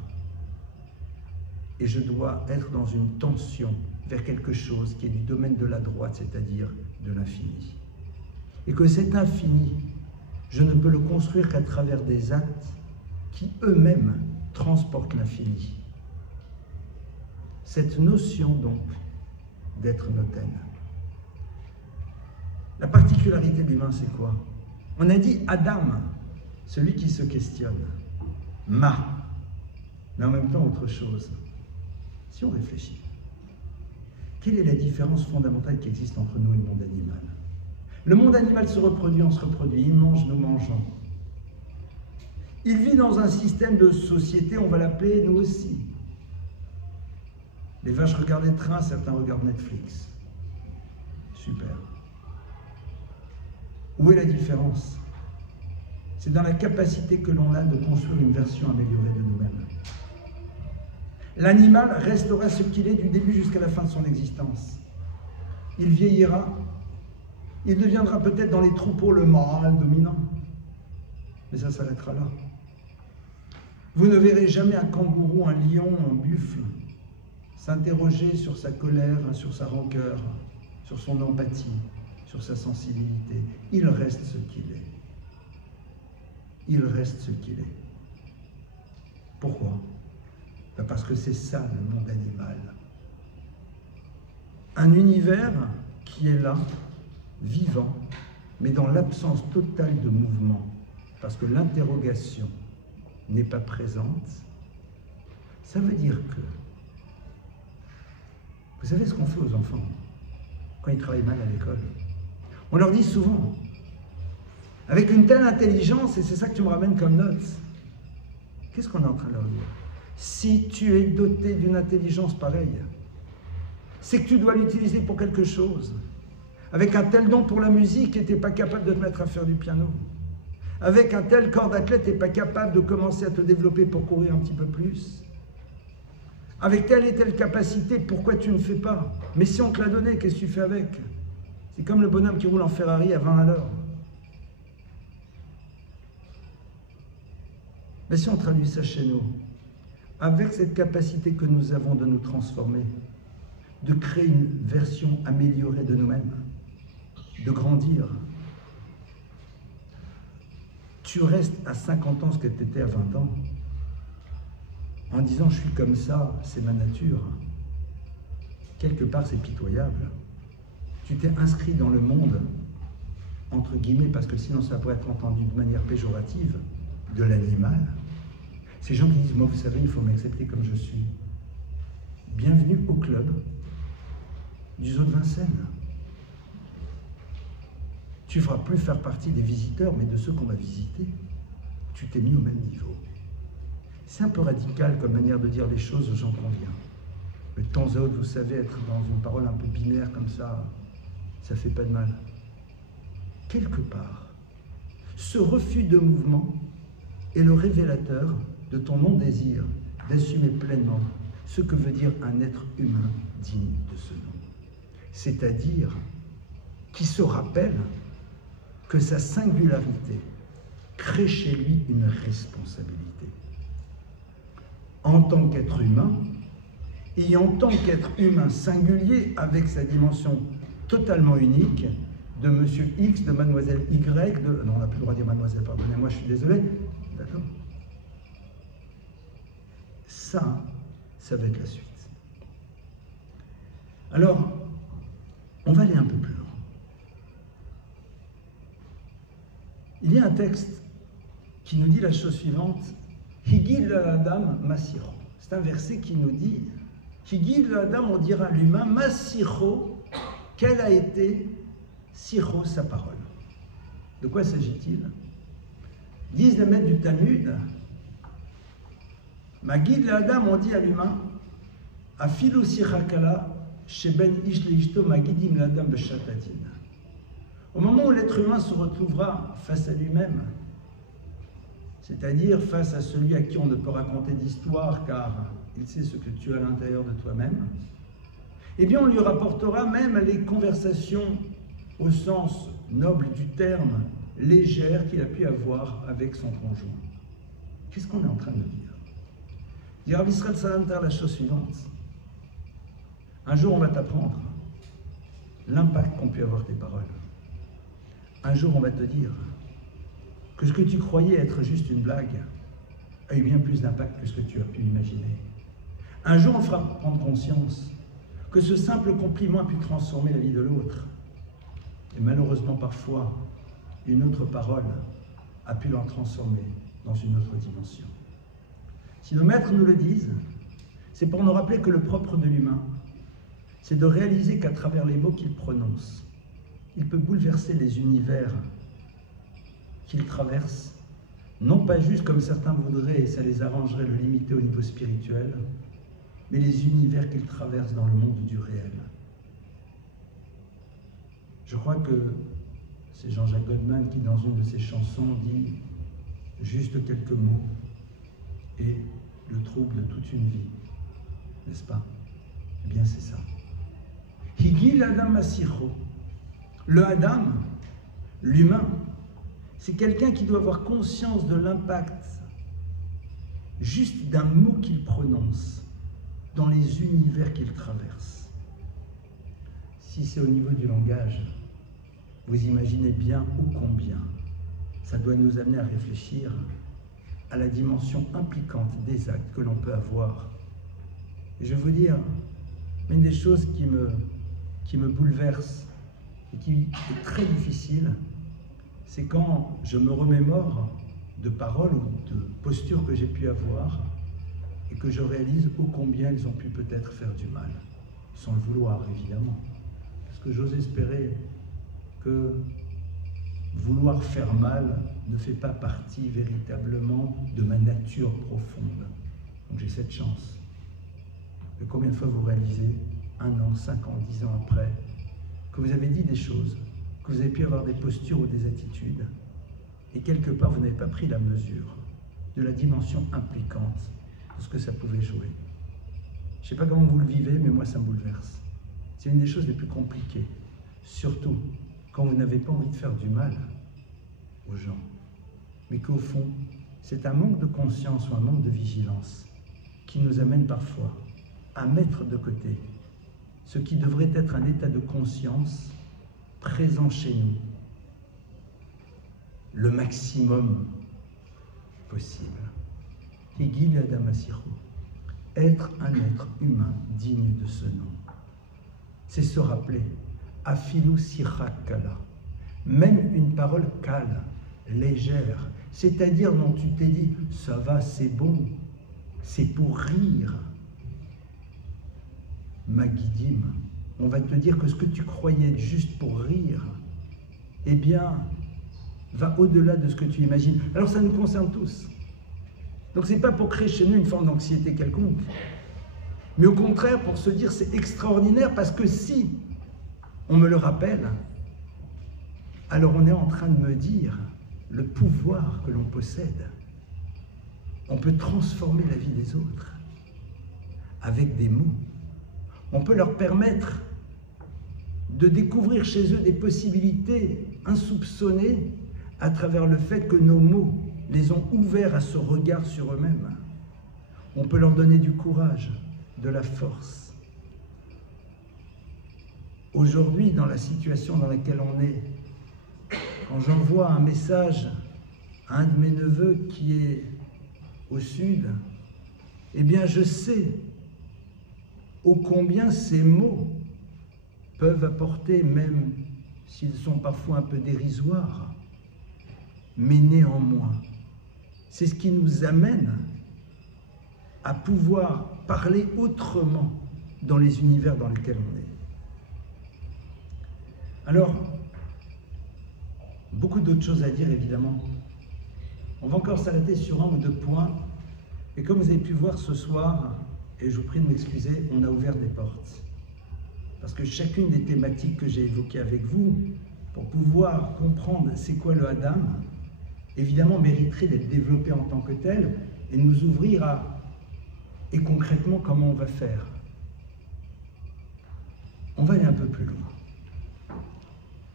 et je dois être dans une tension vers quelque chose qui est du domaine de la droite, c'est-à-dire de l'infini. Et que cet infini, je ne peux le construire qu'à travers des actes qui eux-mêmes transportent l'infini. Cette notion donc d'être noten. La particularité de l'humain, c'est quoi? On a dit Adam, celui qui se questionne. Ma, mais en même temps autre chose. Si on réfléchit, quelle est la différence fondamentale qui existe entre nous et le monde animal? Le monde animal se reproduit, on se reproduit, il mange, nous mangeons. Il vit dans un système de société, on va l'appeler nous aussi. Les vaches regardent les trains, certains regardent Netflix. Super. Où est la différence? C'est dans la capacité que l'on a de construire une version améliorée de nous-mêmes. L'animal restera ce qu'il est du début jusqu'à la fin de son existence. Il vieillira, il deviendra peut-être dans les troupeaux le mâle dominant, mais ça s'arrêtera là. Vous ne verrez jamais un kangourou, un lion, un buffle s'interroger sur sa colère, sur sa rancœur, sur son empathie, sur sa sensibilité. Il reste ce qu'il est. Il reste ce qu'il est. Pourquoi? Parce que c'est ça le monde animal. Un univers qui est là, vivant, mais dans l'absence totale de mouvement, parce que l'interrogation n'est pas présente. Ça veut dire que, vous savez ce qu'on fait aux enfants quand ils travaillent mal à l'école? On leur dit souvent, avec une telle intelligence, et c'est ça que tu me ramènes comme note, qu'est-ce qu'on est en train de leur dire? Si tu es doté d'une intelligence pareille, c'est que tu dois l'utiliser pour quelque chose. Avec un tel don pour la musique, et tu n'es pas capable de te mettre à faire du piano. Avec un tel corps d'athlète, tu n'es pas capable de commencer à te développer pour courir un petit peu plus. Avec telle et telle capacité, pourquoi tu ne fais pas? Mais si on te l'a donné, qu'est-ce que tu fais avec? C'est comme le bonhomme qui roule en Ferrari à 20 à l'heure. Mais si on traduit ça chez nous, avec cette capacité que nous avons de nous transformer, de créer une version améliorée de nous-mêmes, de grandir, tu restes à 50 ans ce que tu étais à 20 ans, en disant « je suis comme ça, c'est ma nature ». Quelque part, c'est pitoyable. Tu t'es inscrit dans le monde, entre guillemets, parce que sinon ça pourrait être entendu de manière péjorative, de l'animal. Ces gens qui disent « moi, vous savez, il faut m'accepter comme je suis ». Bienvenue au club du zoo de Vincennes. Tu ne feras plus faire partie des visiteurs, mais de ceux qu'on va visiter. Tu t'es mis au même niveau. C'est un peu radical comme manière de dire les choses, j'en conviens. Mais de temps à autre, vous savez, être dans une parole un peu binaire comme ça ne fait pas de mal. Quelque part, ce refus de mouvement est le révélateur de ton non-désir d'assumer pleinement ce que veut dire un être humain digne de ce nom. C'est-à-dire qui se rappelle que sa singularité crée chez lui une responsabilité. En tant qu'être humain, et en tant qu'être humain singulier avec sa dimension totalement unique de Monsieur X, de Mademoiselle Y, de... Non, on n'a plus le droit de dire Mademoiselle, pardonnez-moi, je suis désolé. D'accord? Ça va être la suite. Alors, on va aller un peu plus loin. Il y a un texte qui nous dit la chose suivante, Higil l'Adam Masiro. C'est un verset qui nous dit, Higil l'Adam, on dira à l'humain, Masiro, quelle a été Siro, sa parole. De quoi s'agit-il? Disent les maîtres du Talmud, Magid l'Adam, on dit à l'humain, Afilu sichakala, sheben ish leishto magidim l'Adam b'shatatin. Au moment où l'être humain se retrouvera face à lui-même, c'est-à-dire face à celui à qui on ne peut raconter d'histoire car il sait ce que tu as à l'intérieur de toi-même, eh bien on lui rapportera même les conversations au sens noble du terme, légères qu'il a pu avoir avec son conjoint. Qu'est-ce qu'on est en train de dire? Dit Rav Israël Salanter la chose suivante. Un jour, on va t'apprendre l'impact qu'ont pu avoir tes paroles. Un jour, on va te dire que ce que tu croyais être juste une blague a eu bien plus d'impact que ce que tu as pu imaginer. Un jour, on fera prendre conscience que ce simple compliment a pu transformer la vie de l'autre. Et malheureusement, parfois, une autre parole a pu l'en transformer dans une autre dimension. Si nos maîtres nous le disent, c'est pour nous rappeler que le propre de l'humain, c'est de réaliser qu'à travers les mots qu'il prononce, il peut bouleverser les univers qu'il traverse, non pas juste comme certains voudraient, et ça les arrangerait, le limiter au niveau spirituel, mais les univers qu'il traverse dans le monde du réel. Je crois que c'est Jean-Jacques Goldman qui, dans une de ses chansons, dit juste quelques mots et le trouble de toute une vie, n'est-ce pas? Eh bien, c'est ça. Higil Adam Masiro. Le Adam, l'humain, c'est quelqu'un qui doit avoir conscience de l'impact juste d'un mot qu'il prononce dans les univers qu'il traverse. Si c'est au niveau du langage, vous imaginez bien ô combien ça doit nous amener à réfléchir à la dimension impliquante des actes que l'on peut avoir. Et je vais vous dire, une des choses qui me bouleverse et qui est très difficile, c'est quand je me remémore de paroles ou de postures que j'ai pu avoir et que je réalise ô combien elles ont pu peut-être faire du mal, sans le vouloir évidemment. Parce que j'ose espérer que vouloir faire mal ne fait pas partie véritablement de ma nature profonde. Donc j'ai cette chance. Et combien de fois vous réalisez, 1 an, 5 ans, 10 ans après, que vous avez dit des choses, que vous avez pu avoir des postures ou des attitudes, et quelque part vous n'avez pas pris la mesure de la dimension impliquante de ce que ça pouvait jouer. Je ne sais pas comment vous le vivez, mais moi ça me bouleverse. C'est une des choses les plus compliquées, surtout quand vous n'avez pas envie de faire du mal aux gens, mais qu'au fond, c'est un manque de conscience ou un manque de vigilance qui nous amène parfois à mettre de côté ce qui devrait être un état de conscience présent chez nous, le maximum possible. Higil Adam Masiro, être un être humain digne de ce nom. C'est se rappeler, Afilu Sira Kala, même une parole calme, légère, c'est-à-dire dont tu t'es dit, ça va, c'est bon, c'est pour rire. Magidim, on va te dire que ce que tu croyais être juste pour rire, eh bien, va au-delà de ce que tu imagines. Alors ça nous concerne tous. Donc c'est pas pour créer chez nous une forme d'anxiété quelconque, mais au contraire pour se dire c'est extraordinaire parce que si on me le rappelle, alors on est en train de me dire le pouvoir que l'on possède. On peut transformer la vie des autres avec des mots. On peut leur permettre de découvrir chez eux des possibilités insoupçonnées à travers le fait que nos mots les ont ouverts à ce regard sur eux-mêmes. On peut leur donner du courage, de la force. Aujourd'hui, dans la situation dans laquelle on est, quand j'envoie un message à un de mes neveux qui est au sud, eh bien je sais ô combien ces mots peuvent apporter, même s'ils sont parfois un peu dérisoires, mais néanmoins, c'est ce qui nous amène à pouvoir parler autrement dans les univers dans lesquels on est. Alors, beaucoup d'autres choses à dire évidemment. On va encore s'arrêter sur 1 ou 2 points, et comme vous avez pu voir ce soir, et je vous prie de m'excuser, on a ouvert des portes. Parce que chacune des thématiques que j'ai évoquées avec vous, pour pouvoir comprendre c'est quoi le Adam, évidemment mériterait d'être développée en tant que telle et nous ouvrir à, et concrètement, comment on va faire. On va aller un peu plus loin.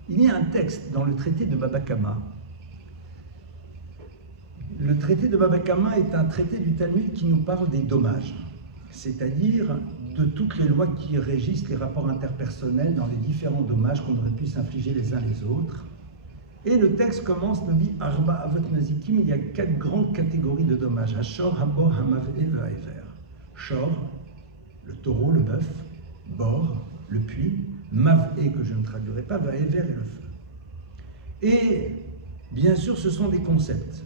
Il y a un texte dans le traité de Baba Kama. Le traité de Baba Kama est un traité du Talmud qui nous parle des dommages, c'est-à-dire de toutes les lois qui régissent les rapports interpersonnels dans les différents dommages qu'on aurait pu s'infliger les uns les autres. Et le texte commence, nous dit Arba Avot Nazikim, il y a 4 grandes catégories de dommages. Ashor, Habor, Hamav et le Haever. Shor, le taureau, le bœuf. Bor, le puits. Mav et, que je ne traduirai pas, Haever et le feu. Et bien sûr, ce sont des concepts.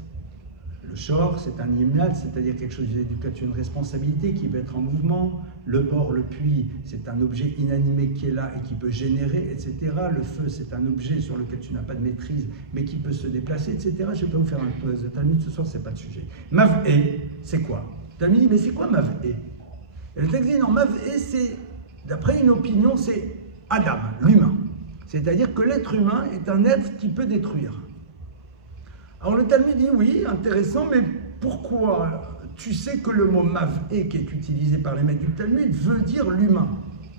Le shor, c'est un animal, c'est-à-dire quelque chose qui a une responsabilité, qui peut être en mouvement. Le bord, le puits, c'est un objet inanimé qui est là et qui peut générer, etc. Le feu, c'est un objet sur lequel tu n'as pas de maîtrise, mais qui peut se déplacer, etc. Je ne vais pas vous faire un pause de Talmud ce soir, ce n'est pas le sujet. Mav-e, c'est quoi? Talmud dit, mais c'est quoi Mav-e? Et le texte dit, non, Mav-e, c'est, d'après une opinion, c'est Adam, l'humain. C'est-à-dire que l'être humain est un être qui peut détruire. Alors le Talmud dit oui, intéressant, mais pourquoi? Tu sais que le mot Mav-e qui est utilisé par les maîtres du Talmud veut dire l'humain.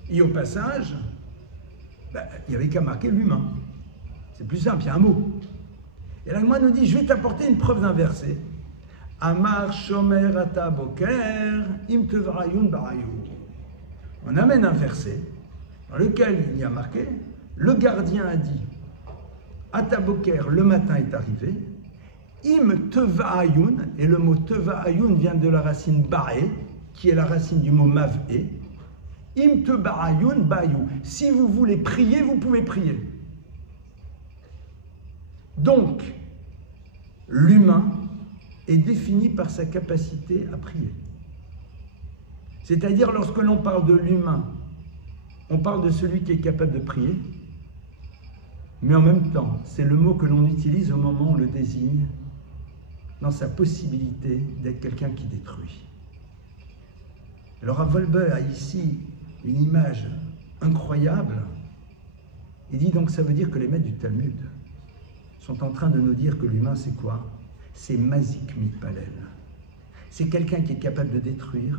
Et au passage, il n'y avait qu'à marquer l'humain. C'est plus simple, il y a un mot. Et la Gemara nous dit, je vais t'apporter une preuve d'un verset. Amar shomer ata boker im tevrayun barayun. On amène un verset dans lequel il y a marqué, le gardien a dit, ata boker, le matin est arrivé, im teva'ayun, et le mot teva'ayun vient de la racine ba'e, qui est la racine du mot mav'e. Im teva'ayun ba'yu. Si vous voulez prier, vous pouvez prier. Donc, l'humain est défini par sa capacité à prier. C'est-à-dire, lorsque l'on parle de l'humain, on parle de celui qui est capable de prier, mais en même temps, c'est le mot que l'on utilise au moment où on le désigne dans sa possibilité d'être quelqu'un qui détruit. Alors Rav Wolbe a ici une image incroyable. Il dit donc ça veut dire que les maîtres du Talmud sont en train de nous dire que l'humain c'est quoi? C'est Mazik Mitpalel. C'est quelqu'un qui est capable de détruire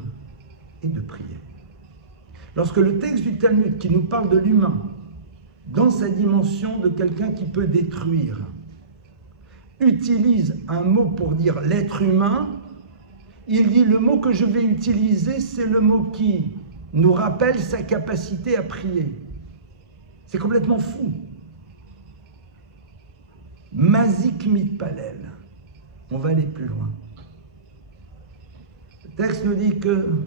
et de prier. Lorsque le texte du Talmud qui nous parle de l'humain dans sa dimension de quelqu'un qui peut détruire, utilise un mot pour dire l'être humain, il dit le mot que je vais utiliser, c'est le mot qui nous rappelle sa capacité à prier. C'est complètement fou. Mazik mitpalel. On va aller plus loin. Le texte nous dit que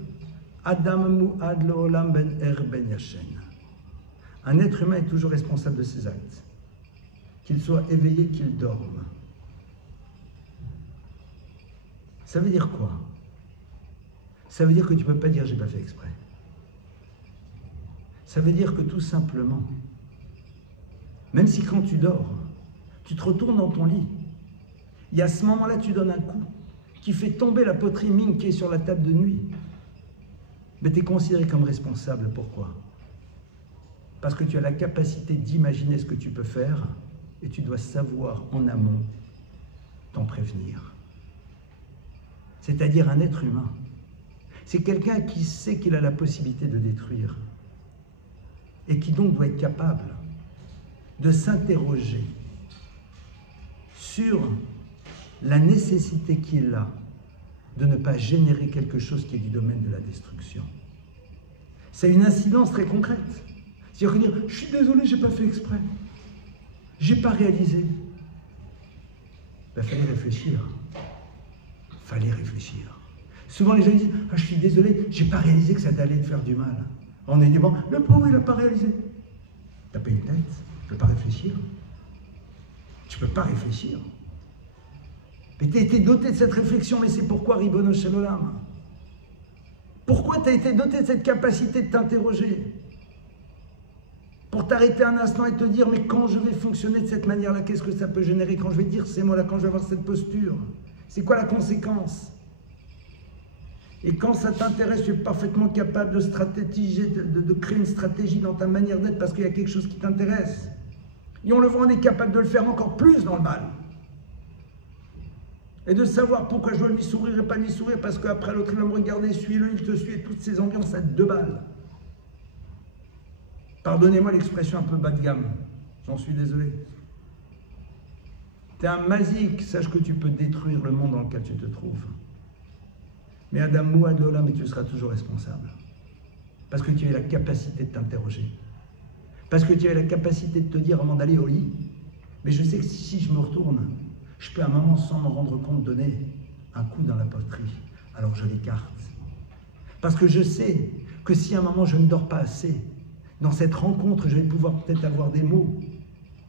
Adam mu'ad le'olam ben er ben yashen. Un être humain est toujours responsable de ses actes, qu'il soit éveillé, qu'il dorme. Ça veut dire quoi? Ça veut dire que tu ne peux pas dire « j'ai pas fait exprès ». Ça veut dire que tout simplement, même si quand tu dors, tu te retournes dans ton lit, et à ce moment-là tu donnes un coup qui fait tomber la poterie mine qui est sur la table de nuit, mais tu es considéré comme responsable. Pourquoi? Parce que tu as la capacité d'imaginer ce que tu peux faire et tu dois savoir en amont t'en prévenir. C'est-à-dire un être humain. C'est quelqu'un qui sait qu'il a la possibilité de détruire et qui donc doit être capable de s'interroger sur la nécessité qu'il a de ne pas générer quelque chose qui est du domaine de la destruction. C'est une incidence très concrète. C'est-à-dire dire, je suis désolé, je n'ai pas fait exprès. Je n'ai pas réalisé. Il fallait réfléchir. Fallait réfléchir. Souvent les gens disent, ah, je suis désolé, je n'ai pas réalisé que ça allait te faire du mal. On est dit, bon, le pauvre, il n'a pas réalisé. Tu n'as pas une tête, tu ne peux pas réfléchir. Tu ne peux pas réfléchir. Mais tu as été doté de cette réflexion, mais c'est pourquoi, Ribono Shel Olam? Pourquoi tu as été doté de cette capacité de t'interroger? Pour t'arrêter un instant et te dire, mais quand je vais fonctionner de cette manière-là, qu'est-ce que ça peut générer? Quand je vais dire ces mots-là, quand je vais avoir cette posture, c'est quoi la conséquence? Et quand ça t'intéresse, tu es parfaitement capable de stratégiser, de créer une stratégie dans ta manière d'être parce qu'il y a quelque chose qui t'intéresse. Et on le voit, on est capable de le faire encore plus dans le mal. Et de savoir pourquoi je dois lui sourire et pas lui sourire, parce qu'après l'autre il va me regarder, suis-le, il te suit, et toutes ces ambiances à 2 balles. Pardonnez-moi l'expression un peu bas de gamme, j'en suis désolé. Tu es un mazik, sache que tu peux détruire le monde dans lequel tu te trouves. Mais Adam Mouad Lola, mais tu seras toujours responsable. Parce que tu as la capacité de t'interroger. Parce que tu as la capacité de te dire avant d'aller au lit, mais je sais que si je me retourne, je peux à un moment, sans m'en rendre compte, donner un coup dans la poterie. Alors je l'écarte. Parce que je sais que si à un moment je ne dors pas assez, dans cette rencontre, je vais pouvoir peut-être avoir des mots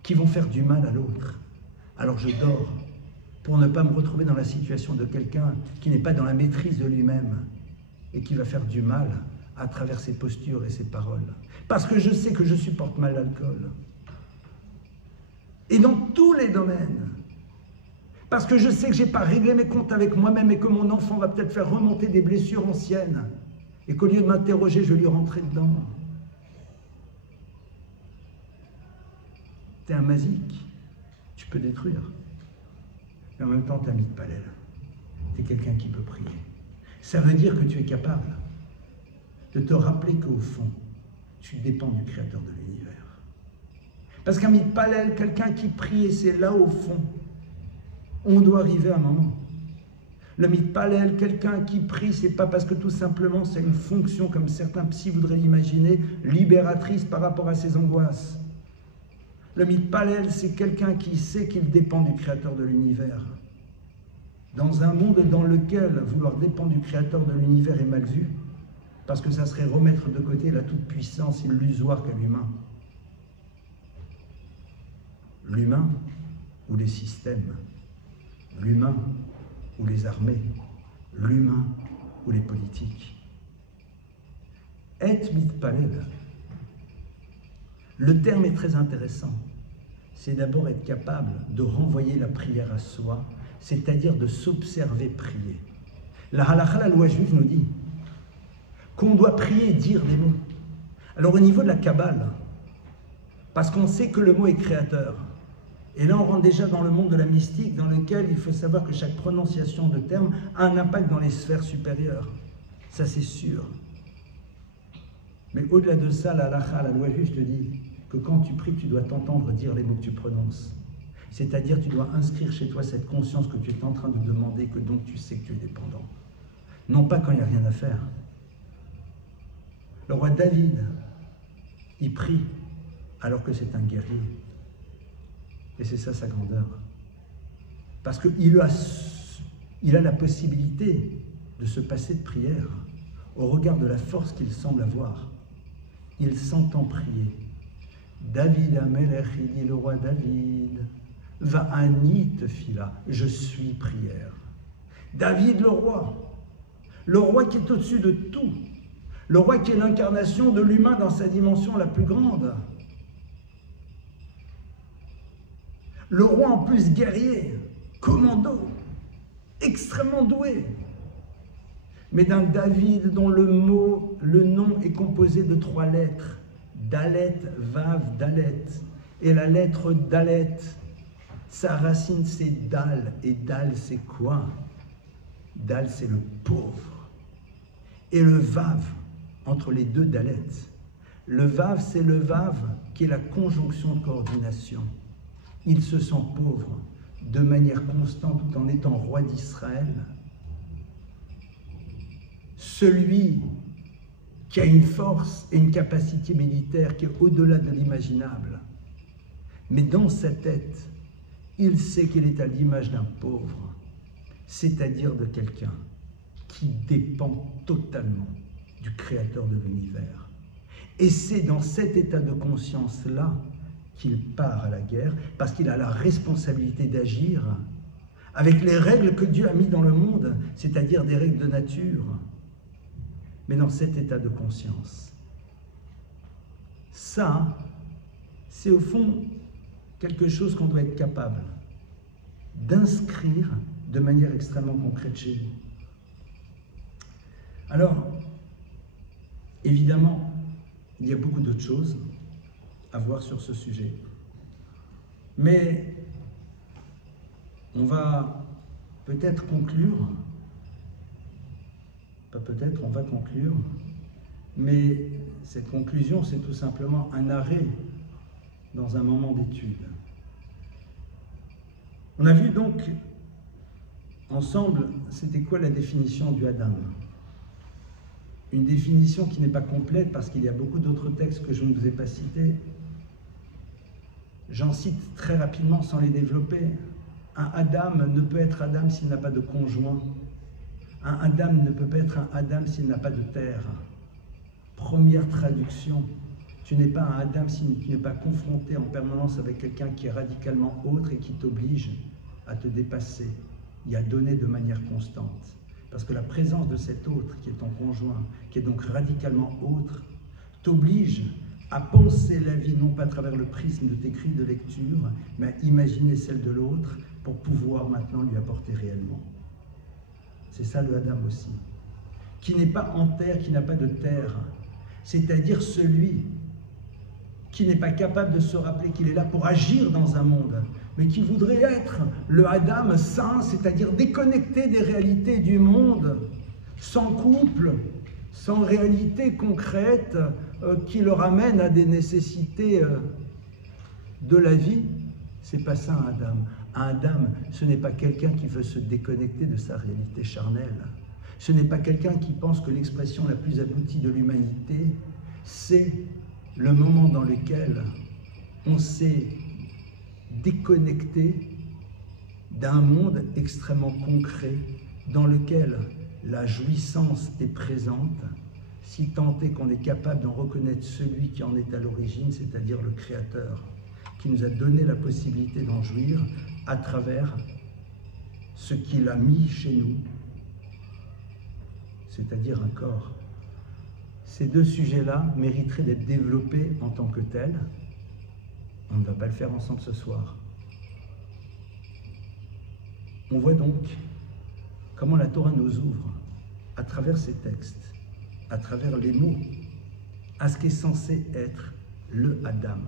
qui vont faire du mal à l'autre. Alors je dors pour ne pas me retrouver dans la situation de quelqu'un qui n'est pas dans la maîtrise de lui-même et qui va faire du mal à travers ses postures et ses paroles. Parce que je sais que je supporte mal l'alcool. Et dans tous les domaines. Parce que je sais que je n'ai pas réglé mes comptes avec moi-même et que mon enfant va peut-être faire remonter des blessures anciennes. Et qu'au lieu de m'interroger, je lui rentrer dedans. Tu es un mazik, tu peux détruire. Mais en même temps, tu as mis de palais. Tu es quelqu'un qui peut prier. Ça veut dire que tu es capable de te rappeler qu'au fond, tu dépends du Créateur de l'univers. Parce qu'un mitpalel, quelqu'un qui prie, et c'est là au fond, on doit arriver à un moment. Le mitpalel, quelqu'un qui prie, c'est pas parce que tout simplement c'est une fonction, comme certains psys voudraient l'imaginer, libératrice par rapport à ses angoisses. Le mitpalel, c'est quelqu'un qui sait qu'il dépend du Créateur de l'univers. Dans un monde dans lequel vouloir dépendre du Créateur de l'univers est mal vu, parce que ça serait remettre de côté la toute-puissance illusoire qu'a l'humain. L'humain ou les systèmes, l'humain ou les armées, l'humain ou les politiques. Et mitpalel. Le terme est très intéressant. C'est d'abord être capable de renvoyer la prière à soi, c'est-à-dire de s'observer prier. La halakha, la loi juive, nous dit qu'on doit prier et dire des mots. Alors au niveau de la Kabbale, parce qu'on sait que le mot est créateur, et là on rentre déjà dans le monde de la mystique, dans lequel il faut savoir que chaque prononciation de terme a un impact dans les sphères supérieures. Ça c'est sûr. Mais au-delà de ça, la halakha, la loi juive, te dit que quand tu pries, tu dois t'entendre dire les mots que tu prononces. C'est-à-dire, tu dois inscrire chez toi cette conscience que tu es en train de demander, que donc tu sais que tu es dépendant. Non pas quand il n'y a rien à faire. Le roi David, il prie alors que c'est un guerrier. Et c'est ça sa grandeur. Parce qu'il a la possibilité de se passer de prière au regard de la force qu'il semble avoir. Il s'entend prier. David Amelech, il dit le roi David, va ani tefila, je suis prière. David le roi qui est au-dessus de tout, le roi qui est l'incarnation de l'humain dans sa dimension la plus grande. Le roi en plus guerrier, commando, extrêmement doué. Mais d'un David dont le nom est composé de 3 lettres, Dalet, Vav, Dalet. Et la lettre Dalet, sa racine c'est Dal. Et Dal c'est quoi? Dal c'est le pauvre. Et le Vav, entre les deux Dalet, le Vav c'est le Vav qui est la conjonction de coordination. Il se sent pauvre de manière constante tout en étant roi d'Israël. Celui qui a une force et une capacité militaire qui est au-delà de l'imaginable. Mais dans sa tête, il sait qu'il est à l'image d'un pauvre, c'est-à-dire de quelqu'un qui dépend totalement du Créateur de l'univers. Et c'est dans cet état de conscience-là qu'il part à la guerre, parce qu'il a la responsabilité d'agir avec les règles que Dieu a mises dans le monde, c'est-à-dire des règles de nature. Mais dans cet état de conscience. Ça, c'est au fond quelque chose qu'on doit être capable d'inscrire de manière extrêmement concrète chez nous. Alors, évidemment, il y a beaucoup d'autres choses à voir sur ce sujet. Mais on va peut-être conclure. Peut-être on va conclure, mais cette conclusion, c'est tout simplement un arrêt dans un moment d'étude. On a vu donc ensemble, c'était quoi la définition du Adam? Une définition qui n'est pas complète parce qu'il y a beaucoup d'autres textes que je ne vous ai pas cités. J'en cite très rapidement sans les développer. Un Adam ne peut être Adam s'il n'a pas de conjoint. Un Adam ne peut pas être un Adam s'il n'a pas de terre. Première traduction, tu n'es pas un Adam si tu n'es pas confronté en permanence avec quelqu'un qui est radicalement autre et qui t'oblige à te dépasser et à donner de manière constante. Parce que la présence de cet autre, qui est ton conjoint, qui est donc radicalement autre, t'oblige à penser la vie non pas à travers le prisme de tes grilles de lecture, mais à imaginer celle de l'autre pour pouvoir maintenant lui apporter réellement. C'est ça le Adam aussi. Qui n'est pas en terre, qui n'a pas de terre, c'est-à-dire celui qui n'est pas capable de se rappeler qu'il est là pour agir dans un monde, mais qui voudrait être le Adam saint, c'est-à-dire déconnecté des réalités du monde, sans couple, sans réalité concrète qui le ramène à des nécessités de la vie. C'est pas ça un Adam. Un Adam, ce n'est pas quelqu'un qui veut se déconnecter de sa réalité charnelle. Ce n'est pas quelqu'un qui pense que l'expression la plus aboutie de l'humanité, c'est le moment dans lequel on s'est déconnecté d'un monde extrêmement concret dans lequel la jouissance est présente, si tant est qu'on est capable d'en reconnaître celui qui en est à l'origine, c'est-à-dire le Créateur, qui nous a donné la possibilité d'en jouir à travers ce qu'il a mis chez nous, c'est-à-dire un corps. Ces deux sujets-là mériteraient d'être développés en tant que tels. On ne va pas le faire ensemble ce soir. On voit donc comment la Torah nous ouvre, à travers ces textes, à travers les mots, à ce qui est censé être le Adam,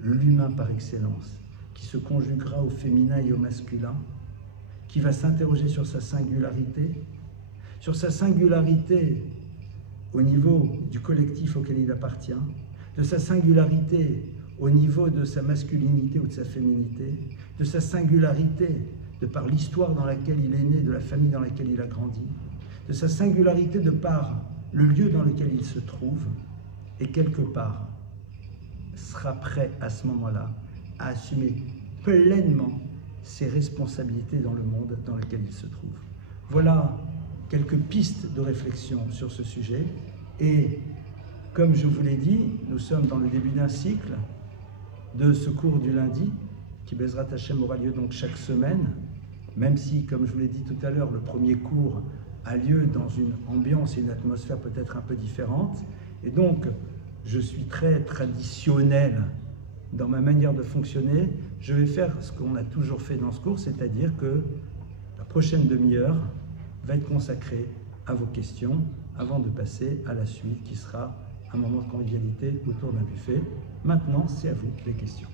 l'humain par excellence, qui se conjuguera au féminin et au masculin, qui va s'interroger sur sa singularité au niveau du collectif auquel il appartient, de sa singularité au niveau de sa masculinité ou de sa féminité, de sa singularité de par l'histoire dans laquelle il est né, de la famille dans laquelle il a grandi, de sa singularité de par le lieu dans lequel il se trouve, et quelque part sera prêt à ce moment-là à assumer pleinement ses responsabilités dans le monde dans lequel il se trouve. Voilà quelques pistes de réflexion sur ce sujet, et comme je vous l'ai dit, nous sommes dans le début d'un cycle de ce cours du lundi, qui Bezrat Hashem aura lieu donc chaque semaine, même si, comme je vous l'ai dit tout à l'heure, le premier cours a lieu dans une ambiance et une atmosphère peut-être un peu différente, et donc je suis très traditionnel dans ma manière de fonctionner. Je vais faire ce qu'on a toujours fait dans ce cours, c'est-à-dire que la prochaine demi-heure va être consacrée à vos questions avant de passer à la suite qui sera un moment de convivialité autour d'un buffet. Maintenant, c'est à vous les questions.